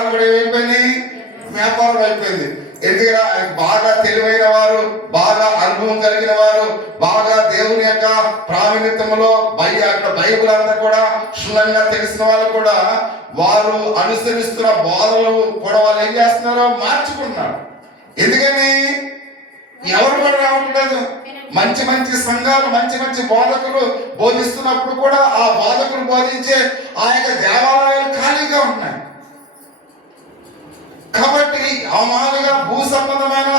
వ్యాపారం కూడా ఏమైపోయినాయి, వ్యాపారం అయిపోయింది. ఎందుకంటే బాగా తెలివైన వారు, బాగా అనుభవం కలిగిన వారు, బాగా దేవుని యొక్క ప్రావీణ్యతలో బైబిల్ అంతా కూడా క్షుణ్ణంగా తెలిసిన వాళ్ళు కూడా వారు అనుసరిస్తున్న బోధనలు కూడా వాళ్ళు ఏం చేస్తున్నారో మార్చుకుంటున్నారు. ఎందుకని ఎవరు కూడా రావట్లేదు. మంచి మంచి సంఘాలు, మంచి మంచి బోధకులు బోధిస్తున్నప్పుడు కూడా ఆ బోధకులు బోధించే ఆ యొక్క దేవాలయాలు ఖాళీగా ఉన్నాయి. కాబట్టి అవమానంగా భూ సంబంధమైన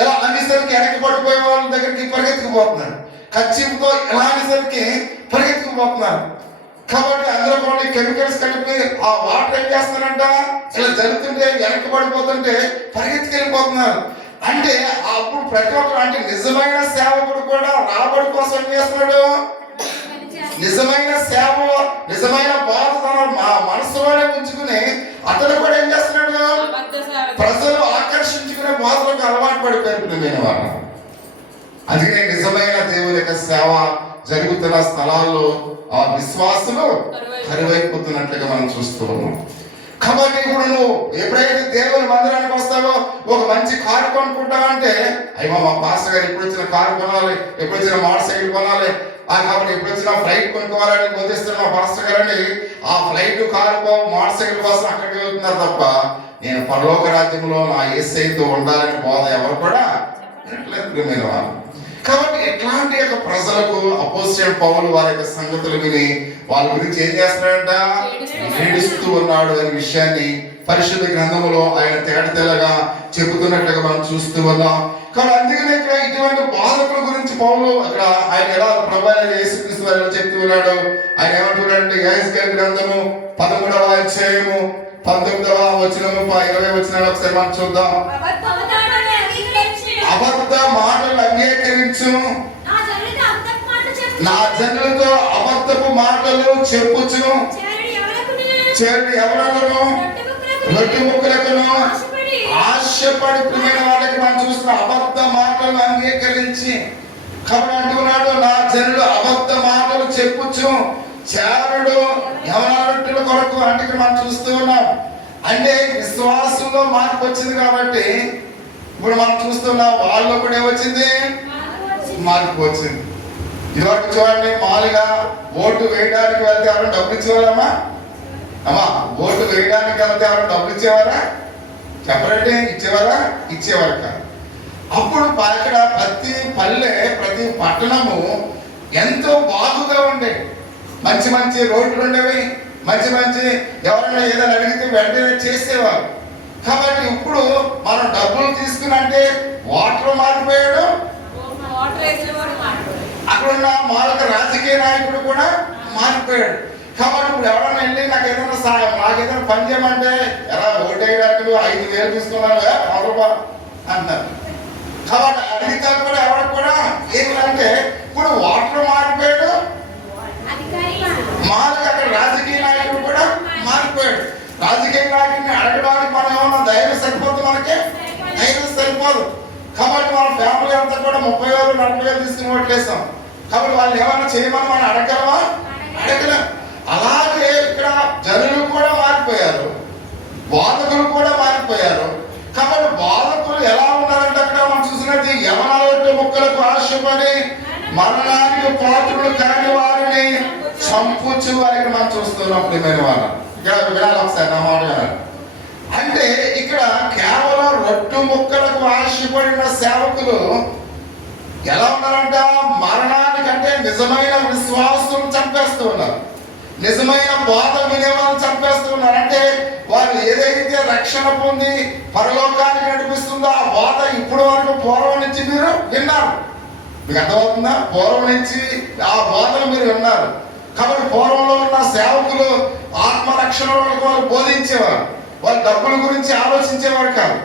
ఇలా అనేసరికి వెనక్కి పడిపోయే వాళ్ళ దగ్గరికి పరిగెత్తుకుపోతున్నారు. ఖర్చుతో ఇలా అనేసరికి పరిగెత్తుకుపోతున్నారు. కాబట్టి అందులో కొన్ని కెమికల్స్ కలిపి ఆ వాటర్ ఏం చేస్తున్నారంట, ఇలా జరుగుతుంటే వెనక్కి పడిపోతుంటే పరిగెత్తుకెళ్ళిపోతున్నారు. అంటే అప్పుడు ప్రతి ఒక్కరు అంటే నిజమైన సేవకుడు కూడా రాబడి కోసం ఏం చేస్తున్నాడు, నిజమైన సేవ, నిజమైన బాధ తన మనసులోనే ఉంచుకుని అతను కూడా ఏం చేస్తున్నాడు, ప్రజలు ఆకర్షించుకునే బాధలకు అలవాటు పడిపోయిన వాళ్ళు. అందుకనే నిజమైన దేవుని యొక్క సేవ జరుగుతున్న స్థలాల్లో ఆ విశ్వాసులు కరువైపోతున్నట్లుగా మనం చూస్తూ ఉన్నాం. కాబట్టి ఇప్పుడు నువ్వు ఎప్పుడైతే దేవుని మందిరానికి వస్తావో ఒక మంచి కారు కొనుక్కుంటావంటే, అయ్యో మా పాస్టర్ గారు ఎప్పుడు వచ్చిన కారు కొనాలి, ఎప్పుడు వచ్చిన మోటార్ సైకిల్ కొనాలి, కాబట్టి ఎప్పుడు వచ్చిన ఫ్లైట్ కొనుక్కోవాలని బోధిస్తున్న మా పాస్టర్ గారని ఆ ఫ్లైట్, కారు, మోటార్ సైకిల్ కోసం అక్కడికి వెళ్తున్నారు తప్ప నేను పరలోక రాజ్యంలో నా యేసయ్యతో ఉండాలని బోధ ఎవరు కూడా వినలేదు. కాబట్టి ఇట్లాంటి యొక్క ప్రజలకు అపోస్తలుడైన పౌలు వారి యొక్క సంగతులు విని వాళ్ళ గురించి ఏం చేస్తున్నాడంట, ఏడుస్తూ ఉన్నాడు అనే విషయాన్ని పరిశుద్ధ గ్రంథములో ఆయన తేటతెల్లగా చెబుతున్నట్లుగా మనం చూస్తూ ఉన్నాం. కాబట్టి అందుకనే ఇక్కడ ఇటువంటి బాధకుల గురించి పౌలు అక్కడ ఆయన ఎలా ప్రభు యేసుక్రీస్తు వారిని చెప్తూ ఉన్నాడు. ఆయన ఏమంటున్నాడంటే యెహెజ్కేలు గ్రంథము 13వ అధ్యాయము 19వ వచనము 20వ వచనాలు ఒకసారి మనం చూద్దాం. అబద్ధ మాటలు అంగీకరించు, నా జనులతో అబద్ధపు మాటలు చెప్పుచు చేరి ఎవరను రొట్టె ముక్కలకును ఆశపడుతున్న వాళ్ళకి మనం చూసిన అబద్ధ మాటలు అంగీకరించి. కాబట్టి అంటున్నాడు నా జనులు అబద్ధ మాటలు చెప్పుచు చేరుడు ఎవరి రొట్టెల కొరకు. అంటే మనం చూస్తూ ఉన్నాం. అంటే విశ్వాసంలో మార్పు వచ్చింది కాబట్టి ఇప్పుడు మనం చూస్తున్నాం వాళ్ళు కూడా ఏమొచ్చింది, మార్పు వచ్చింది. ఇదివరకు చూడండి, మామూలుగా ఓటు వేయడానికి వెళ్తే ఎవరైనా డబ్బులు ఇచ్చేవారమ్మా, అమ్మా ఓటు వేయడానికి వెళ్తే ఎవరైనా డబ్బులు ఇచ్చేవారా, చెప్పరంటే ఇచ్చేవారా, ఇచ్చేవారు కాదు. అప్పుడు ఇక్కడ ప్రతి పల్లె, ప్రతి పట్టణము ఎంతో బాగుగా ఉండేది. మంచి మంచి రోడ్లు ఉండేవి, మంచి మంచి ఎవరైనా ఏదైనా అడిగితే వెంటనే చేసేవారు. కాబట్టి ఇప్పుడు మనం డబ్బులు తీసుకుని అంటే వాటర్ మారిపోయాడు, అక్కడున్న మారక రాజకీయ నాయకుడు కూడా మారిపోయాడు. కాబట్టి ఇప్పుడు ఎవరైనా వెళ్ళి నాకు ఏదైనా పని చేయమంటే ఎలా ఓటు వేయడానికి 5,000 తీసుకున్నాను అంటారు. కాబట్టి అడిగితే కూడా ఎవరికి కూడా ఏమిటంటే ఇప్పుడు వాటర్ మారిపోయాడు, మారక అక్కడ రాజకీయ నాయకుడు కూడా మారిపోయాడు. రాజకీయ నాయకుడిని అడగడానికి మనం ఏమన్నా ధైర్యం సరిపోదు, మనకి ధైర్యం సరిపోదు. కాబట్టి మన ఫ్యామిలీ అంతా కూడా 30,000 40,000 తీసుకుని ఓట్లేస్తాం. కాబట్టి వాళ్ళు ఏమన్నా చేయమని మనం అడగలమా, అడగలేం. అలాగే ఇక్కడ జనులు కూడా మారిపోయారు, బాధకులు కూడా మారిపోయారు. కాబట్టి బాధకులు ఎలా ఉన్నారంటే అక్కడ మనం చూసినట్టు యవన ముక్కలకు ఆశపడి మరణానికి పాత్రులు కాని వారిని చంపుచు వారికి మనం చూస్తున్నాం. ప్రియమైన వాళ్ళు వినాలి ఒకసారి నా మాట వినాలి. అంటే ఇక్కడ కేవలం రొట్టె ముక్కలకు ఆశపడిన సేవకులు ఎలా ఉన్నారంట, మరణానికంటే నిజమైన విశ్వాసం చంపేస్తూ ఉన్నారు, నిజమైన బోధ వినేవాళ్ళని చంపేస్తూ ఉన్నారు. అంటే వారు ఏదైతే రక్షణ పొంది పరలోకానికి నడిపిస్తుందో ఆ బోధ ఇప్పుడు వరకు పూర్వం నుంచి మీరు విన్నారు. మీకు అర్థమవుతుందా? పూర్వం నుంచి ఆ బోధను మీరు విన్నారు. కాబట్టి పూర్వంలో ఉన్న సేవకులు ఆత్మరక్షణ వాళ్ళు బోధించేవారు, వాళ్ళ డబ్బుల గురించి ఆలోచించేవారు కాదు,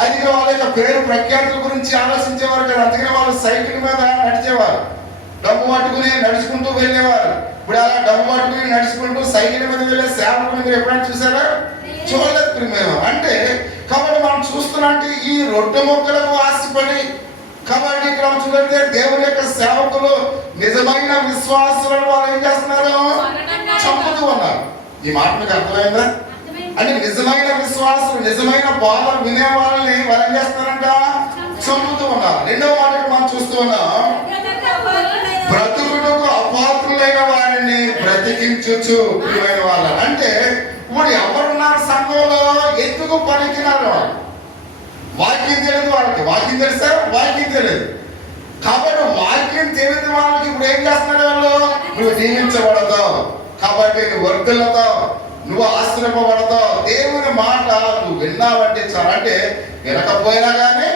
అందుకే వాళ్ళ యొక్క పేరు ప్రఖ్యాతుల గురించి ఆలోచించేవారు కాదు. అందుకనే వాళ్ళు సైకిల్ మీద నడిచేవారు, డబ్బు పట్టుకుని నడుచుకుంటూ వెళ్ళేవారు. ఇప్పుడు అలా డబ్బు పట్టుకుని నడుచుకుంటూ సైకిల్ మీద వెళ్ళే సేవకులు మీరు ఎప్పుడైనా చూసారా? చూడలేదు మేము. అంటే కాబట్టి మనం చూస్తున్నట్టు ఈ రొట్టె మొక్కలకు ఆశపడి, కాబట్టి ఇక్కడ చూడండి దేవుని యొక్క సేవకులు నిజమైన విశ్వాసులను వాళ్ళు ఏం చేస్తున్నారు, చంపుతూ ఉన్నారు. ఈ మాట మీకు అర్థమైందా? అంటే నిజమైన విశ్వాసం, నిజమైన బోధ వినే వాళ్ళని వారు ఏం చేస్తున్నారంట? చంపుతూ ఉన్నారు. రెండవ మాట మనం చూస్తూ ఉన్నాం, బ్రతుకుటకు అపాత్రులైన వారిని బ్రతికించుచు ప్రియమైన వాళ్ళ. అంటే ఇప్పుడు ఎవరున్నారు సంఘంలో? ఎందుకు పనికిరారు వాళ్ళు? వాక్యం తెలియదు వాళ్ళకి. వాక్యం తెలుసా? వాక్యం తెలియదు. కాబట్టి వాక్యం తెలియదు వాళ్ళకి ఇప్పుడు ఏం చేస్తున్నారు వాళ్ళు? నువ్వు దీవించబడతావు, కాబట్టి నువ్వు వర్ధిల్లుతావు, నువ్వు ఆశ్రయింపబడతావు. దేవుని మాట నువ్వు విన్నావంటే చాలా, అంటే వినకపోయినా కానీ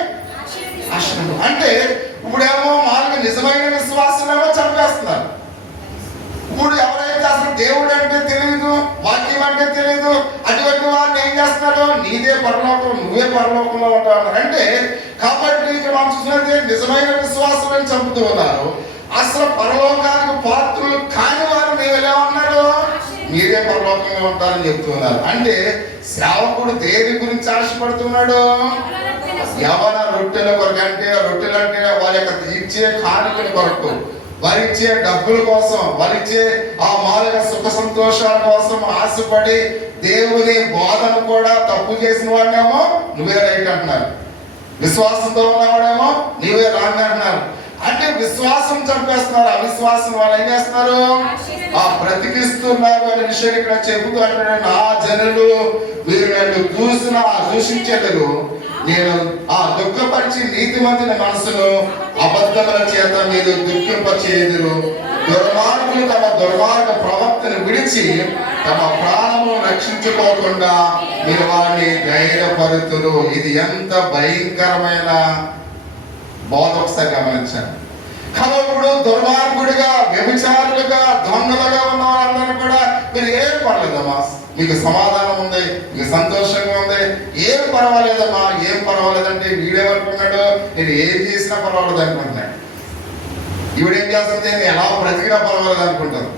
ఆశ్రమం. అంటే ఇప్పుడేమో వాళ్ళకి నిజమైన విశ్వాసం ఏమో చంపేస్తున్నారు. ఇప్పుడు ఎవరైతే అసలు దేవుడు అంటే తెలియదు, వాక్యం అంటే తెలియదు, అటువంటి వారిని ఏం చేస్తున్నారు? నీదే పరలోకం, నువ్వే పరలోకంలో ఉంటావు అంటే. కాబట్టి ఇక్కడ మనం చూసినట్టే నిజమైన విశ్వాసం అని చంపుతూ ఉన్నారు. అసలు పరలోకానికి పాత్రులు కాని వారు నీవు ఎలా ఉన్నారు? మీరే పరలోకంగా ఉంటారని చెప్తున్నారు. అంటే సేవకుడు దేని గురించి ఆశపడుతున్నాడు? యవన రొట్టెల కొరకు. అంటే రొట్టెలు అంటే వారి యొక్క ఇచ్చే కానుకల కొరకు, వారిచ్చే డబ్బుల కోసం, వారిచ్చే ఆ మానవ సుఖ సంతోషాల కోసం ఆశపడి దేవుని బోధను కూడా తప్పు చేసిన వాడినేమో నువ్వే రైట్ అంటున్నారు, విశ్వాసంతో ఉన్నవాడేమో నీవే రాంగ్ అంటున్నారు. అంటే విశ్వాసం చంపేస్తున్నారు. అవిశ్వాసం వాళ్ళు ఏం చేస్తున్నారు? బ్రతికిస్తున్నారు అనే విషయం ఇక్కడ చెబుతూ అంటాడు, నా జనులు మీరు నన్ను దూషించేదరు, నేను దుఃఖపరిచి నీతిమంతుని మనసును అబద్ధముల చేత మీరు దుఃఖింపచేయుదురు. దుర్మార్గులు తమ దుర్మార్గ ప్రవక్తను విడిచి తమ ప్రాణము రక్షించుకోకుండా మీరు వారిని ధైర్యపరుతురు. ఇది ఎంత భయంకరమైన బోధ ఒకసారి గమనించాను. కాబట్టి ఇప్పుడు దుర్మార్గుడిగా, వ్యభిచారులుగా, దొంగలుగా ఉన్న వాళ్ళందరూ కూడా మీరు ఏం పర్లేదమ్మా, మీకు సమాధానం ఉంది, మీకు సంతోషంగా ఉంది, ఏం పర్వాలేదమ్మా, ఏం పర్వాలేదంటే వీడేమనుకున్నాడు? నేను ఏం చేసినా పర్వాలేదు అనుకుంటున్నాడు. ఈవిడేం చేస్తుంది? నేను ఎలా బ్రతికినా పర్వాలేదు అనుకుంటాను.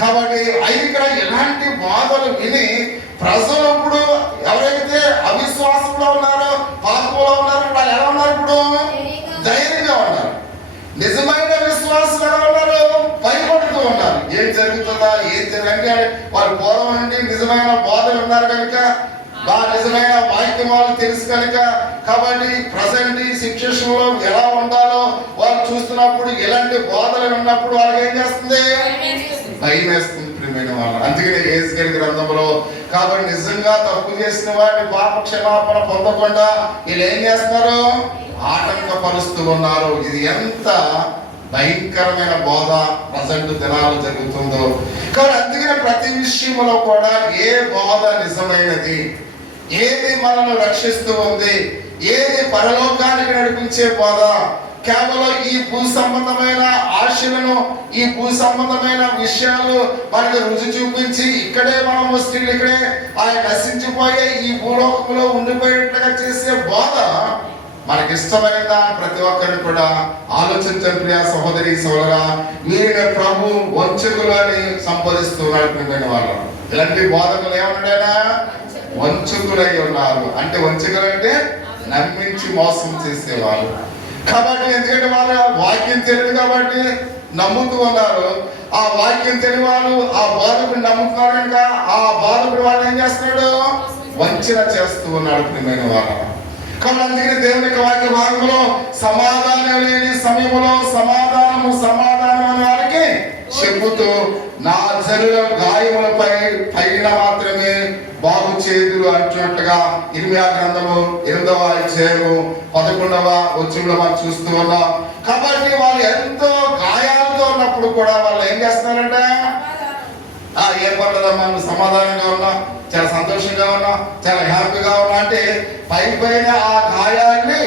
కాబట్టి ఇక్కడ ఎలాంటి బాధలు విని ప్రజలు ఇప్పుడు ఎవరైతే అవిశ్వాసంలో ఉన్నారో, పాపంలో ఉన్నారో వాళ్ళు ఎలా ఉన్నారు? ఇప్పుడు ధైర్యంగా ఉన్నారు. నిజమైన విశ్వాసం ఎలా ఉన్నారు? భయపడుతూ ఉన్నారు. ఏం జరుగుతుందా, ఏం జరగంటే వాళ్ళు పూర్వం నుండి నిజమైన బోధలు ఉన్నారు కనుక, నిజమైన వాక్యం వాళ్ళు తెలుసు కనుక, కాబట్టి ప్రజెంట్ సిచ్యువేషన్ లో ఎలా ఉండాలో వాళ్ళు చూస్తున్నప్పుడు, ఎలాంటి బోధలు ఉన్నప్పుడు వాళ్ళకి ఏం చేస్తుంది? భయం వేస్తుంది ప్రియమైన వాళ్ళు. అందుకనే యేసుకేలు గ్రంథంలో కాబట్టి నిజంగా తప్పు చేసిన వారిని పాప క్షమాపణ పొందకుండా వీళ్ళు ఏం చేస్తున్నారు? ఆటంకపరుస్తూ ఉన్నారు. ఇది ఎంత భయంకరమైన బోధ ప్రజెంట్ దినాలు జరుగుతుందో. కాబట్టి అందుకనే ప్రతి విషయంలో కూడా ఏ బోధ నిజమైనది, ఏది మనల్ని రక్షిస్తూ ఉంది, ఏది పరలోకానికి నడిపించే బోధ, కేవలం ఈ భూ సంబంధమైన ఆశలను, ఈ భూ సంబంధమైన విషయాలు మనకు రుచి చూపించి ఇక్కడే మనం స్త్రీలు ఇక్కడే ఆయన నశించిపోయే ఈ భూలోకంలో ఉండిపోయేట్లుగా చేసే బోధ మనకి ఇష్టమైనదా? ప్రతి ఒక్కరిని కూడా ఆలోచించండి ప్రియ సహోదరి సోదరా. వీరిని ప్రభు వంచకులు అని సంబోధిస్తున్నాడు ప్రియమైన వాళ్ళు. ఇలాంటి బోధకులు ఏమన్నాడైనా? వంచకులై ఉన్నారు. అంటే వంచకులు అంటే నమ్మించి మోసం చేసేవాళ్ళు. కాబట్టి ఎందుకంటే వాళ్ళు వాక్యం తెలియదు కాబట్టి నమ్ముతూ ఉన్నారు. ఆ వాక్యం తెలియని వాళ్ళు ఆ బోధకుడు నమ్ముతున్నారు కనుక ఆ బోధకుడు వాళ్ళు ఏం చేస్తున్నాడు? వంచన చేస్తూ ఉన్నాడు ప్రియమైన వాళ్ళు. కాబట్టి అందుకని దేవుని యొక్క వాక్య భాగంలో సమాధానం లేని సమయంలో సమాధానం అనే వారికి చెబుతూ నా జనుల గాయములపై పైన మాత్రమే బాగు చేదురు అంటున్నట్టుగా ఇర్మియా గ్రంథము 8వ అధ్యాయము 11వ వచనంలో మనం చూస్తూ ఉన్నాం. కాబట్టి వాళ్ళు ఎంతో గాయాలతో ఉన్నప్పుడు కూడా వాళ్ళు ఏం చేస్తున్నారంటే ఏం పర్లేదమ్మా, నువ్వు సమాధానంగా ఉన్నా, చాలా సంతోషంగా ఉన్నా, చాలా హ్యాపీగా ఉన్నా అంటే పైన ఆ గాయాన్ని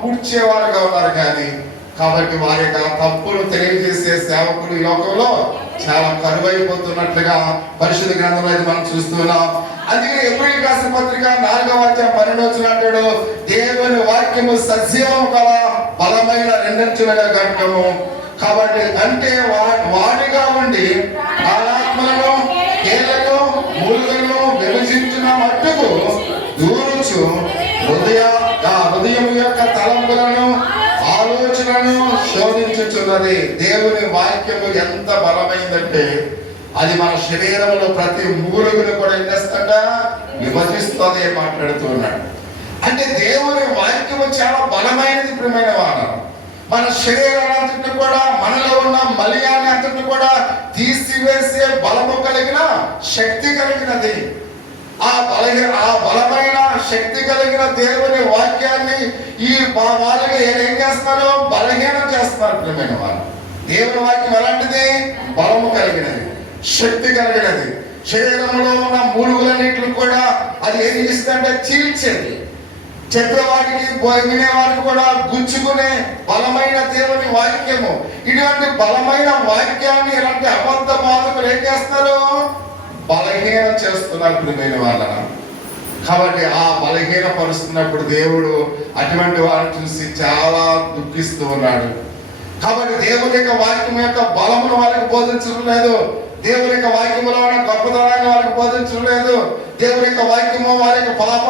పూడ్చేవారుగా ఉన్నారు. కానీ కాబట్టి వారి యొక్క తప్పులు తెలియజేసే సేవకులు ఈ లోకంలో చాలా కరువైపోతున్నట్లుగా పరిశుద్ధ గ్రంథంలో అయితే మనం చూస్తున్నాం. అందుకే ఎబ్రీయులకు రాసిన పత్రిక 4వ అధ్యాయం 12వ వచనం అంటాడు, దేవుని వాక్యము సజీవం కల బలమైన రెండంచుల ఖడ్గము. కాబట్టి అంటే వాడిగా ఉండి ఆత్మలను, కీళ్లను, మూలుగలను విభజించిన మట్టుకు దూరుచు హృదయం యొక్క తలంపులను, ఆలోచనను శోధించుచున్నది. దేవుని వాక్యము ఎంత బలమైందంటే అది మన శరీరంలో ప్రతి మూలుగును కూడా ఏం చేస్తుంట, విభజిస్తుంది మాట్లాడుతూ ఉన్నాడు. అంటే దేవుని వాక్యము చాలా బలమైనది ప్రియమైన వారు. మన శరీరాన్ని కూడా, మనలో ఉన్న మలియాన్ని అంతటి కూడా తీసివేసే బలము కలిగిన శక్తి కలిగినది. ఆ బలమైన శక్తి కలిగిన దేవుని వాక్యాన్ని ఈ వాళ్ళకి ఏం చేస్తున్నారు, బలహీనం చేస్తున్నారు ప్రియమైన వారు. దేవుని వాక్యం ఎలాంటిది, బలము కలిగినది, శక్తి కలిగినది. శరీరంలో ఉన్న మూలుగులన్నింటిని కూడా అది ఏం చేస్తుందంటే చీల్చేది. చెప్పేవాడికి వినేవాడికి కూడా గుచ్చుకునే బలమైన దేవుని వాక్యము. ఇటువంటి బలమైన వాక్యాన్ని ఇలాంటి అబద్ధ బాధకులు ఏం చేస్తున్నారు, బలహీనం చేస్తున్నారు ప్రియమైన వాళ్ళను. కాబట్టి ఆ బలహీన పరుస్తున్నప్పుడు దేవుడు అటువంటి వారిని చూసి చాలా దుఃఖిస్తూ ఉన్నాడు. కాబట్టి దేవుని యొక్క వాక్యం యొక్క బలమును వాళ్ళకి బోధించడం లేదు. దేవుని యొక్క వాక్యములో ఉన్న గొప్పతనాన్ని వాళ్ళకి బోధించడం లేదు. దేవుని యొక్క వాక్యము వారి యొక్క పాప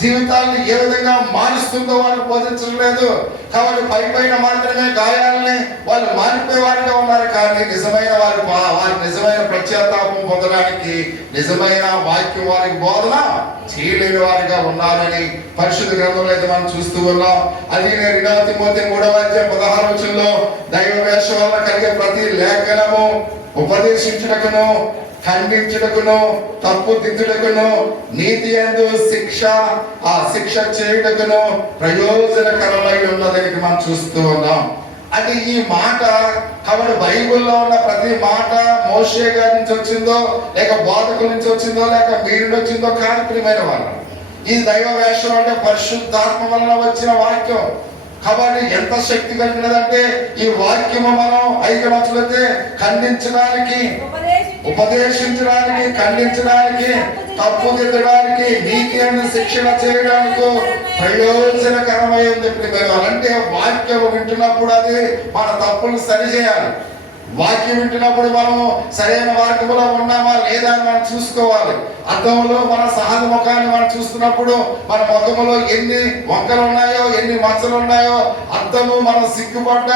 జీవితాన్ని ఏ విధంగా మారుస్తుందో వాళ్ళకి బోధించడం లేదు. కాబట్టి పైన మాత్రమే గాయాలని వాళ్ళు మారిపోయే వారిగా ఉన్నారు. కానీ నిజమైన వారి నిజమైన ప్రత్యాతాపం పొందడానికి నిజమైన వాక్యం వారికి బోధన చేయలేని వారిగా ఉన్నారని పరిశుద్ధ గ్రంథంలో అయితే మనం చూస్తూ ఉన్నాం. అది 2 తిమోతి 3:16 దైవ వేషం వల్ల కలిగే ప్రతి లేఖనము ఉపదేశించుటకును, ఖండించుటకును, తప్పు దిద్దుటకును, నీతి యందు శిక్ష చేయుటకును ప్రయోజనకరమై ఉన్నదని మనం చూస్తూ ఉన్నాం. అంటే ఈ మాట కాబట్టి బైబిల్లో ఉన్న ప్రతి మాట మోషే గారి నుంచి వచ్చిందో, లేక బోధకుల నుంచి వచ్చిందో, లేక మీరు వచ్చిందో కాదు ప్రియమైన వాళ్ళు. ఈ దైవ వేషం అంటే పరిశుద్ధాత్మ వలన వచ్చిన వాక్యం. కాబట్టి ఎంత శక్తి కలిగినదంటే ఈ వాక్యము మనం ఐకమత్యమైతే ఖండించడానికి, ఉపదేశించడానికి, ఖండించడానికి, తప్పు దిద్దడానికి, నీతి అని శిక్షణ చేయడానికి ప్రయోజనకరమై ఉంది. అంటే వాక్యం వింటున్నప్పుడు అది మన తప్పులు సరిచేయాలి. వాక్యం వింటున్నప్పుడు మనము సరైన మార్గంలో ఉన్నామా లేదా అని మనం చూసుకోవాలి. అద్దంలో మన సహజ ముఖాన్ని మనం చూస్తున్నప్పుడు మన ముఖంలో ఎన్ని వంకలు ఉన్నాయో, ఎన్ని మచ్చలు ఉన్నాయో, అద్దము మనం సిగ్గుపడ్డ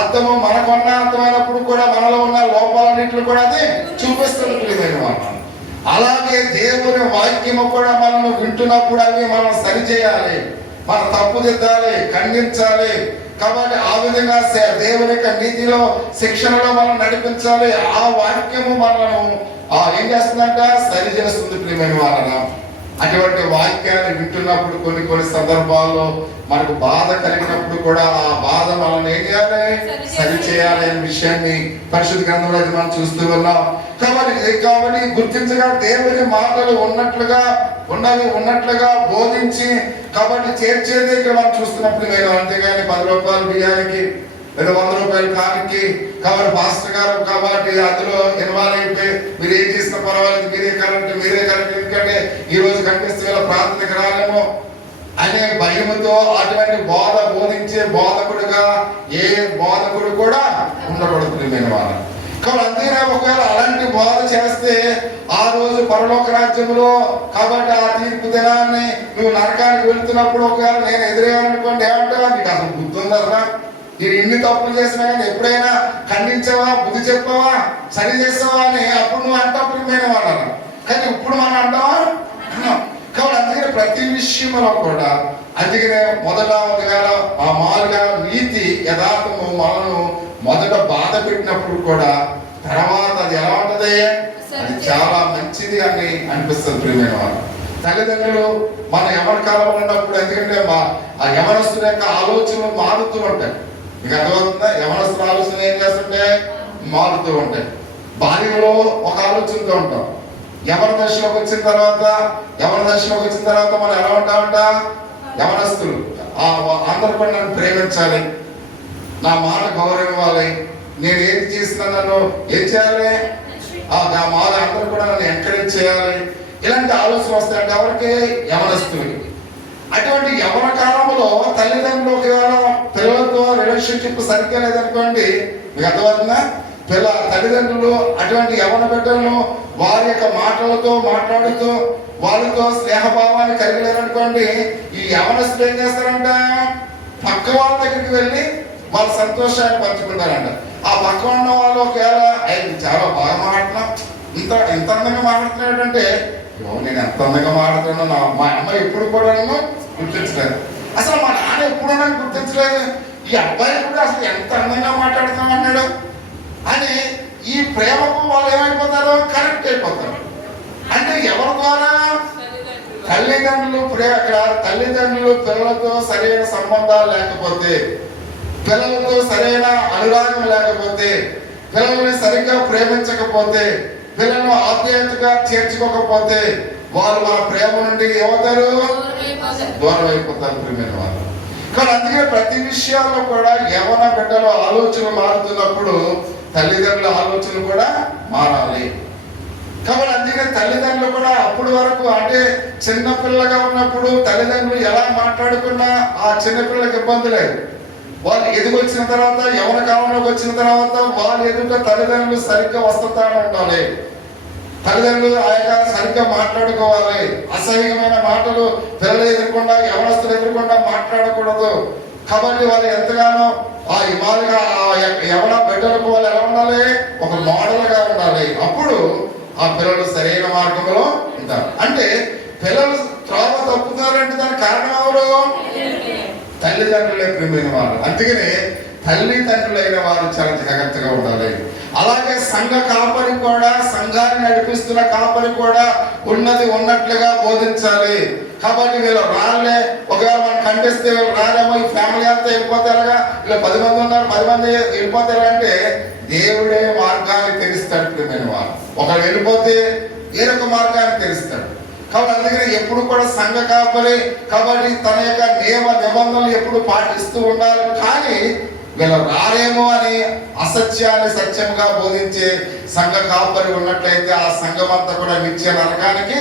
అద్దము మనకున్న అర్థమైనప్పుడు కూడా మనలో ఉన్న లోపాలన్నింటిని కూడా అది చూపిస్తుంది. అలాగే దేవుని వాక్యము కూడా మనం వింటున్నప్పుడు అవి మనం సరిచేయాలి, మన తప్పు దిద్దాలి, ఖండించాలి. కాబట్టి ఆ విధంగా దేవుని యొక్క నీతిలో శిక్షణలో మనం నడిపించాలి. ఆ వాక్యము మనను ఏం చేస్తుందంట, సరి చేస్తుంది ప్రియమైన వాళ్ళను. అటువంటి వాక్యాన్ని వింటున్నప్పుడు కొన్ని సందర్భాల్లో మనకు బాధ కలిగినప్పుడు కూడా ఆ బాధ మనం ఏం చేయాలి, సరి చేయాలి అనే విషయాన్ని పరిశుద్ధ గ్రంథంలో మనం చూస్తూ ఉన్నాం. కాబట్టి గుర్తించగా దేవుని మాటలు ఉన్నట్లుగా బోధించి కాబట్టి చేర్చేది ఇక్కడ మనం చూస్తున్నప్పుడు మేము. అంతేగాని 10 రూపాయలు బియ్యానికి లేదా 100 రూపాయలు కానికి కాబట్టి పాస్టర్ గారు కాబట్టి అందులో ఇన్వాల్వ్ అయిపోయి మీరు ఏం చేసిన పర్వాలేదు, మీరే కరెక్ట్ ఎందుకంటే ఈ రోజు కనిపిస్తే వీళ్ళ ప్రార్థనకు రాలేమో అనే భయముతో అటువంటి బోధ బోధించే బోధకుడుగా ఏ బోధకుడు కూడా ఉండకూడదు నేను వాళ్ళు. కాబట్టి అంతేనా ఒకవేళ అలాంటి బోధ చేస్తే ఆ రోజు పరలోక రాజ్యంలో కాబట్టి ఆ తీర్పు దినాన్ని నువ్వు నరకానికి వెళ్తున్నప్పుడు ఒకవేళ నేను ఎదురేయాలనుకోండి ఏమంటావా, నీకు అసలు బుద్ధి ఉందరా, నేను ఎన్ని తప్పులు చేసినా కానీ ఎప్పుడైనా ఖండించావా, బుద్ధి చెప్పావా, సరి చేస్తావా అని అప్పుడు నువ్వు అంటప్పుడు నేను అన్నాను. కానీ ఇప్పుడు మనం అంటావా అన్నాం. కాబట్టి అందుకని ప్రతి విషయంలో కూడా అందుకనే మొదలుగా ఆ మారుగా నీతి యథార్థము మనను మొదట బాధ పెట్టినప్పుడు కూడా తర్వాత అది ఎలా ఉంటది, అది చాలా మంచిది అని అనిపిస్తుంది ప్రియమైన వాళ్ళు. తల్లిదండ్రులు మన యవన కాలంలో ఉన్నప్పుడు ఎందుకంటే ఆ యవనస్తుల యొక్క ఆలోచనలు మారుతూ ఉంటాయి. మీకు అర్థమవుతుందా? యవనస్తుల ఆలోచన ఏం చేస్తుంటే మారుతూ ఉంటాయి. బాల్యంలో ఒక ఆలోచనతో ఉంటాం, యవన దశలోకి వచ్చిన తర్వాత మనం ఎలా ఉంటామంట, యవనస్తులు అందరూ కూడా నన్ను ప్రేమించాలి, నా మాట గౌరవం ఇవ్వాలి, నేను ఏది చేసినా నన్ను ఏం చేయాలి, నా మాట అందరూ కూడా నన్ను ఎంకరేజ్ చేయాలి. ఇలాంటి ఆలోచన వస్తాయంటే ఎవరికి, యవనస్తులకి. అటువంటి యవన కాలంలో తల్లిదండ్రులు పిల్లలతో రిలేషన్షిప్ సరిగ్గా లేదనుకోండి, మీకు అర్థమవుతుందా, తల్లిదండ్రులు అటువంటి యవన బిడ్డలను వారి యొక్క మాటలతో మాట్లాడుతూ వాళ్ళతో స్నేహభావాన్ని కలిగలేరనుకోండి, ఈ యవనస్తులు ఏం చేస్తారంట, పక్క వాళ్ళ దగ్గరికి వెళ్ళి వాళ్ళ సంతోషాన్ని పంచుకుంటారంట. ఆ పక్క ఉన్న వాళ్ళు ఒకవేళ చాలా బాగా మాట్లాడుతున్నాం, ఇంత ఎంత అందంగా మాట్లాడుతున్నాడంటే నేను ఎంత అందంగా మాట్లాడుతున్నాను మా అమ్మ ఎప్పుడు కూడా నన్ను గుర్తించలేదు, అసలు మా నాన్న ఎప్పుడు నన్ను గుర్తించలేదు, ఈ అబ్బాయి కూడా అసలు ఎంత అందంగా మాట్లాడుతున్నామన్నాడు అని ఈ ప్రేమకు వాళ్ళు ఏమైపోతారు, కనెక్ట్ అయిపోతారు. అంటే ఎవరి ద్వారా? తల్లిదండ్రులు తల్లిదండ్రులు పిల్లలతో సరైన సంబంధాలు లేకపోతే, పిల్లలతో సరైన అనురాగం లేకపోతే, పిల్లల్ని సరిగ్గా ప్రేమించకపోతే, పిల్లలను ఆప్యాయతగా చేర్చుకోకపోతే వాళ్ళు మన ప్రేమ నుండి ఏమవుతారు, దూరం అయిపోతారు ప్రేమైన వాళ్ళు. కానీ అందుకే ప్రతి విషయాల్లో కూడా యవ్వన బిడ్డల ఆలోచనలు మారుతున్నప్పుడు తల్లిదండ్రుల ఆలోచనలు కూడా మారాలి. కాబట్టి అందుకే తల్లిదండ్రులు కూడా అప్పటి వరకు అంటే చిన్నపిల్లగా ఉన్నప్పుడు తల్లిదండ్రులు ఎలా మాట్లాడుకున్నా ఆ చిన్నపిల్లలకు ఇబ్బంది లేదు. వాళ్ళు ఎదుగొచ్చిన తర్వాత యవ్వన కాలంలోకి వచ్చిన తర్వాత వాళ్ళు ఎదుట తల్లిదండ్రులు సరిగ్గా వసతానే ఉండాలి, తల్లిదండ్రులు ఆయా సరిగ్గా మాట్లాడుకోవాలి. అసహ్యమైన మాటలు పిల్లలు ఎదుర్కొండా యవనస్తులు ఎదుర్కొండా మాట్లాడకూడదు. కాబట్టి వాళ్ళు ఎంతగానో ఆ ఇమాలుగా యవన బిడ్డలకు వాళ్ళు ఎలా ఉండాలి, ఒక మోడల్ గా ఉండాలి. అప్పుడు ఆ పిల్లలు సరైన మార్గంలో ఉంటారు. అంటే పిల్లలు త్రోవ తప్పుతున్నారంటే దానికి కారణం ఎవరు? తల్లిదండ్రులే ప్రియమైన వారు. అందుకనే తల్లిదండ్రులైన వారు చాలా జాగ్రత్తగా ఉండాలి. అలాగే సంఘ కాపరి కూడా, సంఘాన్ని నడిపిస్తున్న కాపరి కూడా ఉన్నది ఉన్నట్లుగా బోధించాలి. కాబట్టి వీళ్ళు రాళ్ళే, ఒకవేళ మనం ఖండిస్తే వీళ్ళు రాలేమో, ఈ ఫ్యామిలీ అంతా వెళ్ళిపోతారుగా, ఇలా 10 మంది ఉన్నారు 10 మంది వెళ్ళిపోతారు అంటే దేవుడే మార్గాన్ని తెలుస్తాడు ప్రియమైన వారు. ఒకరు వెళ్ళిపోతే వేరొక మార్గాన్ని తెలుస్తాడు. కాబట్టి అందుకని ఎప్పుడు కూడా సంఘ కాపరి కాబట్టి తన యొక్క నియమ నిబంధనలు ఎప్పుడు పాటిస్తూ ఉండాలి. కానీ వీళ్ళు రారేమో అని అసత్యాన్ని సత్యంగా బోధించే సంఘ కాపరి ఉన్నట్లయితే ఆ సంఘం అంతా కూడా నిత్య నరకానికి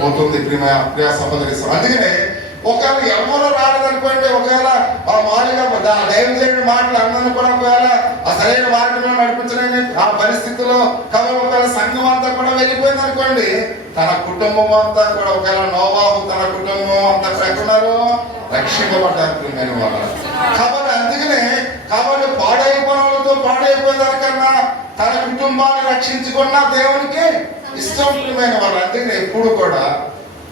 పోతుంది ప్రియ సహోదరి. అందుకనే ఒకవేళ ఎవరు రాలేదనుకోండి, ఒకవేళ ఆ మామూలుగా దైవజనుడి మాటలు అందరినీ కూడా ఒకవేళ ఆ సరైన మార్గంలో నడిపించలేని ఆ పరిస్థితుల్లో కాబట్టి ఒకవేళ సంఘం అంతా కూడా వెళ్ళిపోయింది అనుకోండి, తన కుటుంబం అంతా కూడా ఒకవేళ నోవాహు తన కుటుంబం అంతా ఎక్కడున్నారు, రక్షింపబడ్డారు వాళ్ళు. కాబట్టి అందుకనే కాబట్టి పాడైపోయినతో పాడైపోయేదానికన్నా తన కుటుంబాన్ని రక్షించుకున్న దేవునికి ఇష్టమైన వాళ్ళు. అందుకని ఎప్పుడు కూడా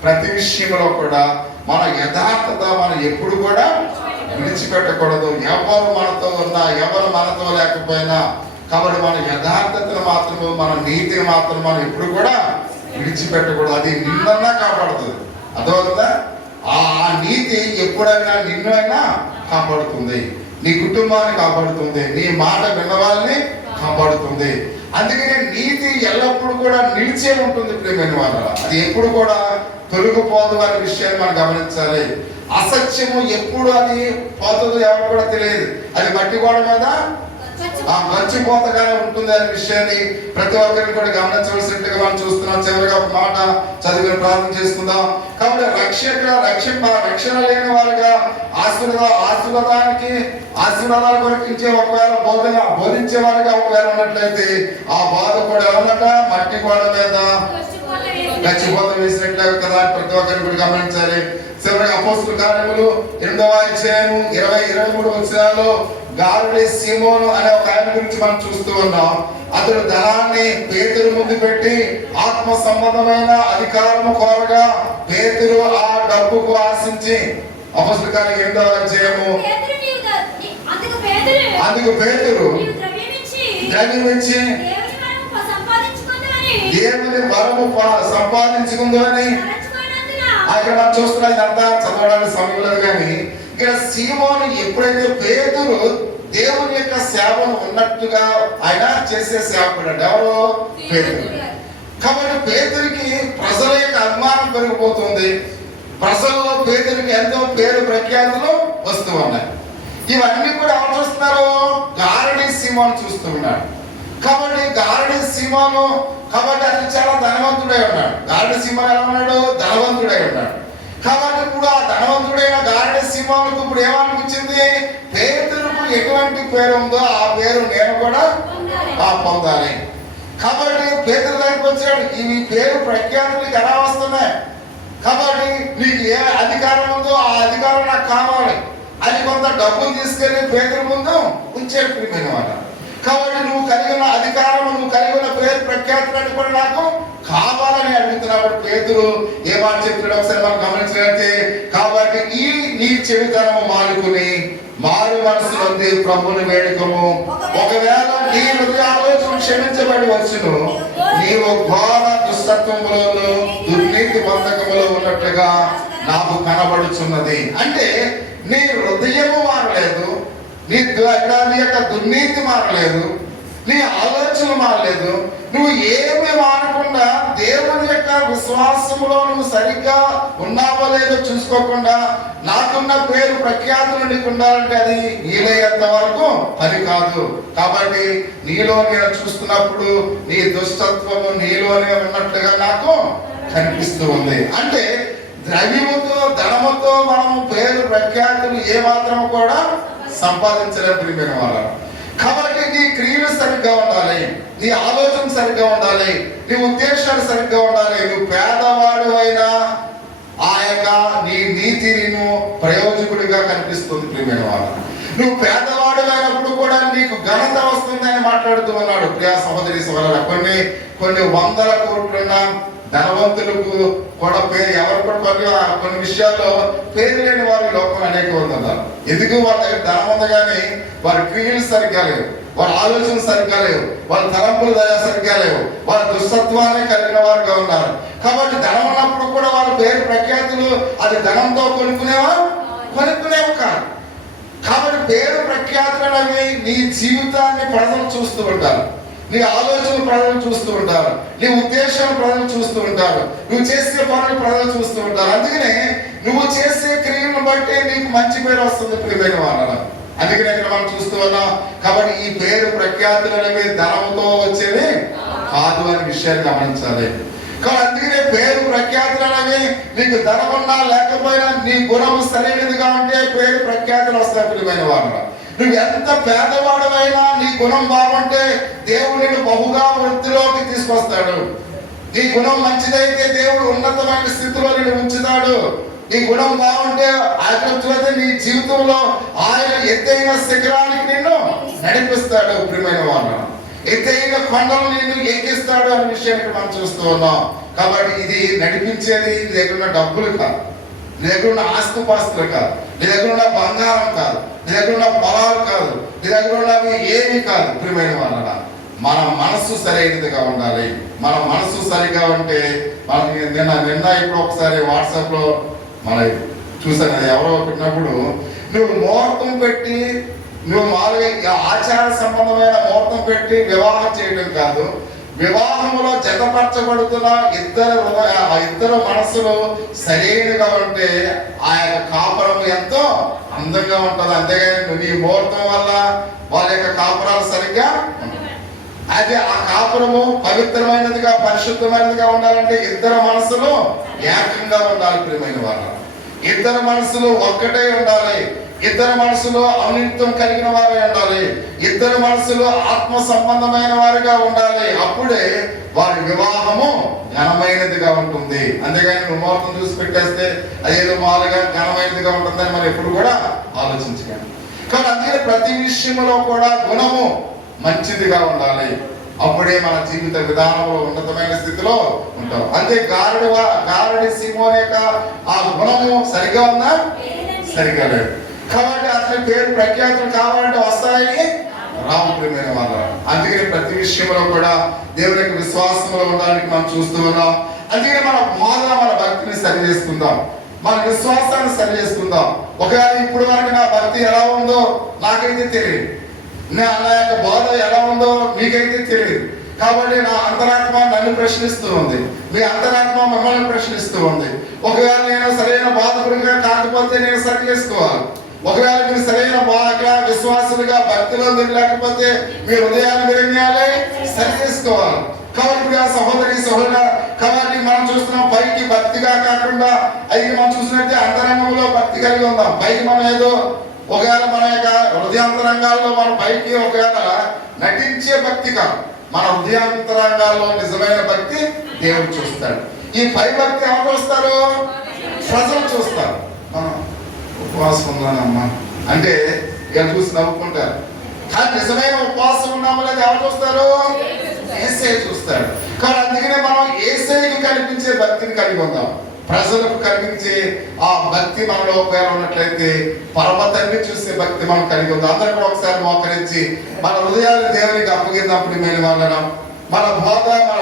ప్రతి విషయంలో కూడా మన యథార్థత మనం ఎప్పుడు కూడా విడిచిపెట్టకూడదు. ఎవరు మనతో ఉన్నా ఎవరు మనతో లేకపోయినా కాబట్టి మన యథార్థతను మాత్రము మన నీతిని మాత్రం మనం ఎప్పుడు కూడా విడిచిపెట్టకూడదు. అది నిన్నన్నా కాపాడుతుంది. అర్థమవుతుందా? ఆ నీతి ఎప్పుడైనా నిన్ను అయినా కాపాడుతుంది, నీ కుటుంబాన్ని కాపాడుతుంది, నీ మాట విన్న వాళ్ళని కాపాడుతుంది. అందుకనే నీతి ఎల్లప్పుడూ కూడా నిలిచే ఉంటుంది ప్రియమైన వాళ్ళ. అది ఎప్పుడు కూడా తొలగిపోదు అనే విషయాన్ని మనం గమనించాలి. అసత్యము ఎప్పుడు అది పోతుందో ఎవరు కూడా తెలియదు. అది మట్టి గోడ మీద మర్చిపోతగానే ఉంటుంది అనే విషయాన్ని ప్రతి ఒక్కరిని కూడా గమనించవలసినట్టుగా మనం చూస్తున్నాం. చివరిగా ఒక మాట చదివి ప్రార్థన చేసుకుందాం. కాబట్టి రక్షణ లేని వారుగా ఆశీర్వాదాలు కొరకించే ఒకవేళ బోధించే వారుగా ఒకవేళ ఉన్నట్లయితే ఆ బాధ కూడా ఏమన్నట మట్టి గోడ మీద గచ్చిపోత వేసినట్లే కదా ప్రతి ఒక్కరిని కూడా గమనించాలి. చివరిగా అపోస్తలుల కార్యములు 8వ అధ్యాయం 20-23 వచనాల్లో గారుడి సీమోను అనే ఒక ఆయన గురించి మనం చూస్తూ ఉన్నాం. అతడు ధనాన్ని పేతురు ముందు పెట్టి ఆత్మ సంబంధమైన అధికారము కోరగా పేతురు ఆ డబ్బుకు ఆశించి అపోస్తలుల కార్యం 8వ అధ్యాయము అందుకు పేతురు ద్రవ్యమిచ్చి దేవుని వరము సంపాదించుకుందని అక్కడ మనం చూస్తున్నాం. ఇదంతా చదవడానికి సమయం లేదు. కానీ ఇక్కడ సీమోను ఎప్పుడైతే పేతురు దేవుని యొక్క సేవను ఉన్నట్టుగా ఆయన చేసే సేవకుడు ఎవరు? పేతురు. కాబట్టి పేతురికి ప్రజల యొక్క అభిమానం పెరిగిపోతుంది. ప్రజల్లో పేతురికి ఎంతో పేరు ప్రఖ్యాతులు వస్తూ ఉన్నాయి. ఇవన్నీ కూడా ఎవరు చూస్తున్నారు? గారడీ సీమోను చూస్తూ ఉన్నాడు. కాబట్టి గారడీ సీమోను కాబట్టి అతను చాలా ధనవంతుడై ఉన్నాడు. గారడీ సీమోను ఎలా ఉన్నాడు? ధనవంతుడై ఉన్నాడు. కాబట్టి ఇప్పుడు ఆ ధనవంతుడైన గారడీ సీమోనుకు ఇప్పుడు ఏమనిపించింది? పేతురుకు ఎటువంటి పేరు ఉందో ఆ పేరు నేను కూడా పొందాలి. కాబట్టి పేతురు దగ్గరికి వచ్చాడు. ఈ పేరు ప్రఖ్యాతులకు ఎలా వస్తున్నాయి? కాబట్టి నీకు ఏ అధికారం ఉందో ఆ అధికారం నాకు కావాలి. అది కొంత డబ్బులు తీసుకెళ్లి పేతురు ముందు ఉంచేది ప్రియమైన వాళ్ళ. కాబట్టి నువ్వు కలిగి ఉన్న అధికారం, నువ్వు కలిగి ఉన్న పేరు ప్రఖ్యాతులన్నీ కూడా నాకు కావాలని అడుగుతున్నప్పుడు పేతురు ఏ మాట చెప్తున్నాడు ఒకసారి మనం గమనించినట్లయితే, కాబట్టి ఈ నీ చెడుతనము మానుకుని మారు మనసు పొంది ప్రభువుని వేడుకము. ఒకవేళ నీ హృదయ ఆలోచన క్షమించబడి వచ్చును, నీవు ఘోర దుష్టత్వములో దుర్నీతి బంధకములో ఉన్నట్లుగా నాకు కనబడుచున్నది. అంటే నీ హృదయము మారలేదు, నీ యొక్క దుర్నీతి మారలేదు, నీ ఆలోచన మారలేదు, నువ్వు ఏమి మారకుండా దేవుని యొక్క విశ్వాసంలో నువ్వు సరిగ్గా ఉన్నావో లేదో చూసుకోకుండా నాకున్న పేరు ప్రఖ్యాతులు నీకు ఉండాలంటే అది వీలయ్యేంత వరకు పని కాదు. కాబట్టి నీలో నేను చూస్తున్నప్పుడు నీ దుష్టత్వము నీలోనే ఉన్నట్లుగా నాకు కనిపిస్తూ ఉంది. అంటే ద్రవ్యముతో ధనముతో మనం పేరు ప్రఖ్యాతులు ఏ మాత్రము కూడా సంపాదించలేని ప్రియమైన వాళ్ళ. కాబట్టి నీ క్రియలు సరిగ్గా ఉండాలి, నీ ఆలోచన సరిగ్గా ఉండాలి, నీ ఉద్దేశాలు సరిగ్గా ఉండాలి. నువ్వు పేదవాడు అయినా ఆ యొక్క నీ నీతి నేను ప్రయోజకుడిగా కనిపిస్తుంది ప్రియమైన వాళ్ళ. నువ్వు పేదవాడు అయినప్పుడు కూడా నీకు ఘనత వస్తుందని మాట్లాడుతూ ఉన్నాడు. ప్రియా సహోదరి సోదరుల, కొన్ని వందల కోట్లున్న ధనవంతులకు కూడా పేరు ఎవరు కూడా కొన్ని విషయాల్లో పేరు లేని వారి లోకం అనేక ఉన్నారు. ఎందుకు? వాళ్ళ దగ్గర ధనం ఉంది కానీ వారి క్రియలు సరిగ్గా లేవు, వాళ్ళ ఆలోచన సరిగ్గా లేవు, వాళ్ళ తలంపులు సరిగ్గా లేవు, వాళ్ళ దుస్తత్వాన్ని కలిగిన వారుగా ఉన్నారు. కాబట్టి ధనం ఉన్నప్పుడు కూడా వాళ్ళ పేరు ప్రఖ్యాతులు అది ధనంతో కొనుక్కునేవి కాదు. కాబట్టి పేరు ప్రఖ్యాతులు అనేవి నీ జీవితాన్ని ప్రజలు చూస్తూ ఉంటారు, నీ ఆలోచన ప్రజలు చూస్తూ ఉంటారు, నీ ఉద్దేశాలు ప్రజలు చూస్తూ ఉంటారు, నువ్వు చేసే పనులు ప్రజలు చూస్తూ ఉంటారు. అందుకనే నువ్వు చేసే క్రియలను బట్టి నీకు మంచి పేరు వస్తుంది ప్రియమైన వాళ్ళ. అందుకనే ఇక్కడ మనం చూస్తూ ఉన్నాం. కాబట్టి ఈ పేరు ప్రఖ్యాతులు అనేవి ధనంతో వచ్చేవి కాదు అనే విషయాన్ని గమనించాలి. కాబట్టి అందుకనే పేరు ప్రఖ్యాతులు అనేవి నీకు ధనం ఉన్నా లేకపోయినా నీ గుణం సరైనదిగా ఉంటే పేరు ప్రఖ్యాతులు వస్తాయి ప్రియమైన వాళ్ళ. నువ్వు ఎంత పేదవాడమైనా నీ గుణం బాగుంటే దేవుడు నిన్ను బహుగా వృద్ధిలోకి తీసుకొస్తాడు. నీ గుణం మంచిదైతే దేవుడు ఉన్నతమైన స్థితిలో నిన్ను ఉంచుతాడు. నీ గుణం బాగుంటే ఆయన నీ జీవితంలో ఆయన ఎత్తైన శిఖరానికి నిన్ను నడిపిస్తాడు ప్రియమైన వాళ్ళు. ఎత్తైన కొండలు నిన్ను ఎక్కిస్తాడు అనే విషయాన్ని మనం చూస్తూ ఉన్నాం. కాబట్టి ఇది నడిపించేది నీ దగ్గర ఉన్న డబ్బులు కాదు, నీ దగ్గర ఉన్న ఆస్తుపాస్తులు కాదు, నీ దగ్గర ఉన్న బంగారం కాదు, నీ దగ్గర ఉన్న పొలాలు కాదు, నీ దగ్గర ఉన్నవి ఏమి కాదు ప్రియమైన వాళ్ళ. మన మనస్సు సరైనదిగా ఉండాలి. మన మనస్సు సరిగా ఉంటే మనం నిన్న ఇప్పుడు ఒకసారి వాట్సాప్ లో మనం చూసాను, ఎవరో పెట్టినప్పుడు నువ్వు ముహూర్తం పెట్టి నువ్వు మామూలుగా ఆచార సంబంధమైన ముహూర్తం పెట్టి వివాహం చేయడం కాదు, వివాహంలో జతపరచబడుతున్న ఇద్దరు మనసులు సరైనగా ఉంటే ఆ యొక్క కాపురం ఎంతో అందంగా ఉంటుంది. అంతేగాని నువ్వు నీ ముహూర్తం వల్ల వాళ్ళ యొక్క కాపురాలు సరిగ్గా అదే ఆ కాపురము పవిత్రమైనదిగా పరిశుద్ధమైనదిగా ఉండాలంటే ఇద్దరు మనసులు ఏకంగా ఉండాలి ప్రియమైన వాళ్ళ. ఇద్దరు మనసులు ఒక్కటే ఉండాలి, ఇద్దరు మనసులో అవినీత్యం కలిగిన వారే ఉండాలి, ఇద్దరు మనసులో ఆత్మ సంబంధమైన వారిగా ఉండాలి. అప్పుడే వారి వివాహము ఘనమైనదిగా ఉంటుంది. అంతేగాని నువ్వు ముహూర్తం చూసి పెట్టేస్తే అదేదో మామూలుగా ఘనమైనదిగా ఉంటుందని మరి ఎప్పుడు కూడా ఆలోచించకండి. కాబట్టి అందుకే ప్రతి విషయంలో కూడా గుణము మంచిదిగా ఉండాలి. అప్పుడే మన జీవిత విధానంలో ఉన్నతమైన స్థితిలో ఉంటాం. అంతే గారడి సీమోన్ యొక్క ఆ గుణము సరిగా ఉందా? సరిగా లేదు. కాబట్టి అతని పేరు ప్రఖ్యాతులు కావాలంటే వస్తాయని రాము ప్రియమైన వాళ్ళ. అందుకని ప్రతి విషయంలో కూడా దేవుని యొక్క విశ్వాసంలో ఉండడానికి మనం చూస్తూ ఉన్నాం. అందుకని మన బోధన మన భక్తిని సరి చేసుకుందాం, మన విశ్వాసాన్ని సరి చేసుకుందాం. ఒకవేళ ఇప్పుడు వరకు నా భక్తి ఎలా ఉందో నాకైతే తెలియదు, నా యొక్క బోధ ఎలా ఉందో మీకైతే తెలియదు. కాబట్టి నా అంతరాత్మ నన్ను ప్రశ్నిస్తూ ఉంది, మీ అంతరాత్మ మిమ్మల్ని ప్రశ్నిస్తూ ఉంది. ఒకవేళ నేను సరైన బాధకుడిగా కాకపోతే నేను సరి చేసుకోవాలి. ఒకవేళ మీరు సరైన విశ్వాసులుగా భక్తిలో మీరు లేకపోతే మీ హృదయాన్ని విరంగాలే సరి చేసుకోవాలి. కాబట్టి సహోదరి సహోదర, కాబట్టి మనం చూస్తున్నాం పైకి భక్తిగా కాకుండా అయితే మనం చూసినట్టే అంతరంగంలో భక్తి కలిగి ఉందాం. పైకి మనం ఏదో ఒకవేళ మన యొక్క హృదయాంతరంగాల్లో మన పైకి ఒకవేళ నటించే భక్తి కాదు, మన హృదయాంతరంగాల్లో నిజమైన భక్తి దేవుడు చూస్తాడు. ఈ పై భక్తి ఎవరు చూస్తారు? ప్రజలు చూస్తారు. ఉపవాసం ఉన్నానమ్మా అంటే ఇక చూసి నవ్వుకుంటారు, కానీ నిజమైన ఉపవాసం ఉన్నామో లేదా ఎవరు చూస్తారు? యేసయ్య చూస్తాడు. కాబట్టి అందుకనే మనం యేసయ్యకు కనిపించే భక్తిని కలిగి ఉందాం. ప్రజలకు కనిపించే ఆ భక్తి మనలో ఒకవేళ ఉన్నట్లయితే పరమ తండ్రి చూసే భక్తి మనం కలిగి ఉందాం. అందరూ కూడా ఒకసారి మోకరించి మన హృదయాలు దేవునికి అప్పగిద్దాం. ప్రియమైన వాళ్ళను మన బోధ మన